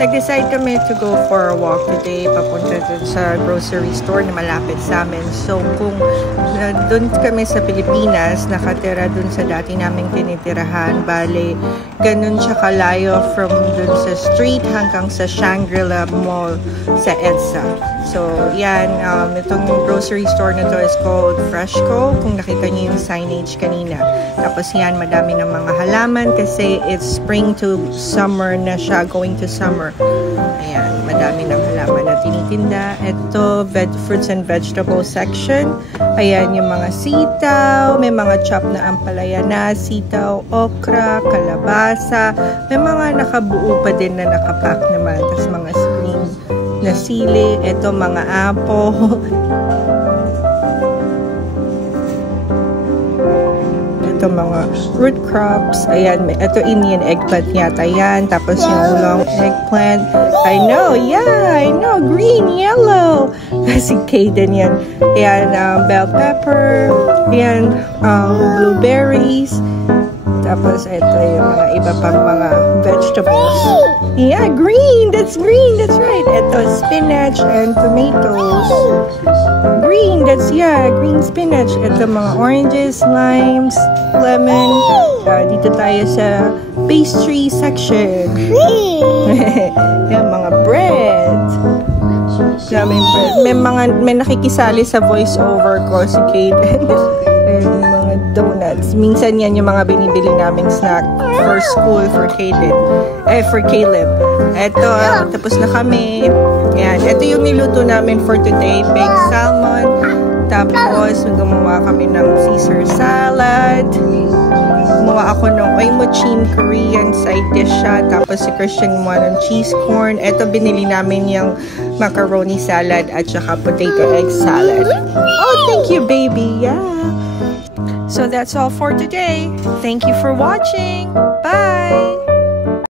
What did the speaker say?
Nag-decide kami to go for a walk today, papunta dun sa grocery store na malapit sa amin. So, kung dun kami sa Pilipinas, nakatira dun sa dati naming tinitirahan, bale, ganun siya kalayo from dun sa street hanggang sa Shangri-La Mall sa EDSA. So, yan, itong grocery store na to is called Freshco, kung nakita niyo yung signage kanina. Tapos yan, madami ng mga halaman kasi it's spring to summer na siya, going to summer. Ayan, madami ng halaman na tinitinda. Ito, fruits and vegetable section. Ayan, yung mga sitaw, may mga chop na ampalaya na, sitaw, okra, kalabasa. May mga nakabuo pa din na nakapack naman. Tapos mga screen na sili. Ito, mga apple. Ito mga root crops. Ayan, ito Indian eggplant yata yan. Tapos yung long eggplant. I know, green, yellow. Si Kaden yan. Ayan, bell pepper. Ayan, blueberries. Tapos ito yung mga iba pang mga vegetables. Yeah, green. That's right. Ito, spinach and tomatoes. Green, green spinach. Ito mga oranges, limes, lemon. Dito tayo sa pastry section. Yan, mga bread. Daming bread. May nakikisali sa voiceover ko si Kaden. And mga donuts. Minsan yan yung mga binibili naming snack for school for Kaden. For Caleb. Ito, tapos na kami. Ayan, ito yung niluto namin for today. Baked salmon. Tapos, gumawa kami ng Caesar salad. Gumawa ako ng oimochim Korean side dish siya. Tapos si Christian gumawa ng cheese corn. Ito, binili namin yung macaroni salad at saka potato egg salad. Oh, thank you, baby. Yeah. So that's all for today. Thank you for watching. Bye!